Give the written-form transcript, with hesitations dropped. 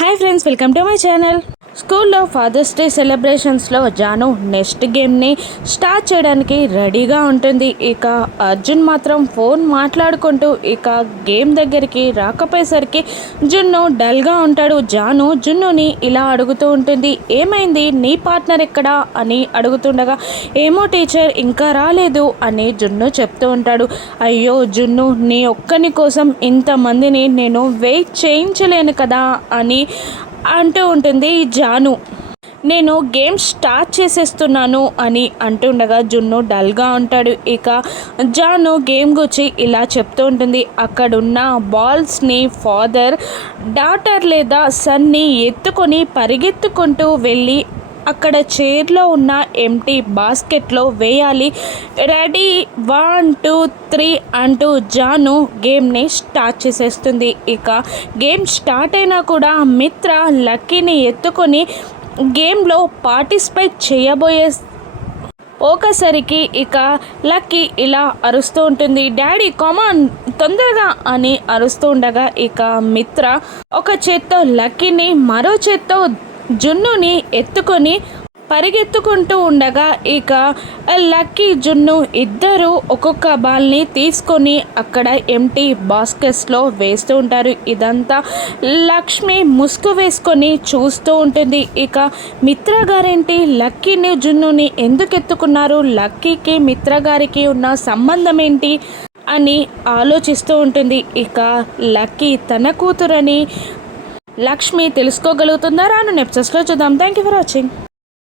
Hi friends, welcome to my channel. స్కూల్లో fathers day సెలబ్రేషన్స్లో Janu next గేమ్ని start చేయడానికి రెడీగా ఉంటుంది. ఇక అర్జున్ మాత్రం ఫోన్ మాట్లాడుకుంటూ ఇక గేమ్ దగ్గరికి రాకపోయేసరికి జున్ను డల్గా ఉంటాడు. జాను జున్నుని ఇలా అడుగుతూ ఉంటుంది, ఏమైంది, నీ పార్ట్నర్ ఎక్కడా అని అడుగుతుండగా, ఏమో టీచర్ ఇంకా రాలేదు అని జున్ను చెప్తూ ఉంటాడు. అయ్యో జున్ను, నీ ఒక్కని కోసం ఇంతమందిని నేను వెయిట్ చేయించలేను కదా అని అంటూ ఉంటుంది జాను. నేను గేమ్ స్టార్ట్ చేసేస్తున్నాను అని అంటుండగా జున్ను డల్గా ఉంటాడు. ఇక జాను గేమ్ గురించి ఇలా చెప్తూ ఉంటుంది. అక్కడున్న బాల్స్ని ఫాదర్ డాటర్ లేదా సన్ని ఎత్తుకొని పరిగెత్తుకుంటూ వెళ్ళి అక్కడ చైర్లో ఉన్న ఎంటీ బాస్కెట్లో వేయాలి. రెడీ 1 2 3 అంటూ జాను గేమ్ని స్టార్ట్ చేసేస్తుంది. ఇక గేమ్ స్టార్ట్ అయినా కూడా మిత్ర లక్కీని ఎత్తుకొని గేమ్లో పార్టిసిపేట్ చేయబోయే ఒకసరికి ఇక లక్కీ ఇలా అరుస్తూ ఉంటుంది, డాడీ కమాన్ తొందరగా అని అరుస్తూ ఉండగా ఇక మిత్ర ఒక చేత్తో లక్కీని మరో చేత్తో జున్నుని ఎత్తుకొని పరిగెత్తుకుంటూ ఉండగా ఇక లక్కీ జున్ను ఇద్దరు ఒక్కొక్క బాల్ని తీసుకొని అక్కడ ఎంటీ బాస్కెట్స్లో వేస్తూ ఉంటారు. ఇదంతా లక్ష్మి ముసుగు వేసుకొని చూస్తూ ఉంటుంది. ఇక మిత్ర గారేంటి లక్కీని జున్నుని ఎందుకు ఎత్తుకున్నారు, లక్కీకి మిత్ర గారికి ఉన్న సంబంధం ఏంటి అని ఆలోచిస్తూ ఉంటుంది. ఇక లక్కీ తన కూతురని లక్ష్మి తెలుసుకోగలుగుతుందా? రాను ఎపిసోడ్స్లో చూద్దాం. Thank you for watching.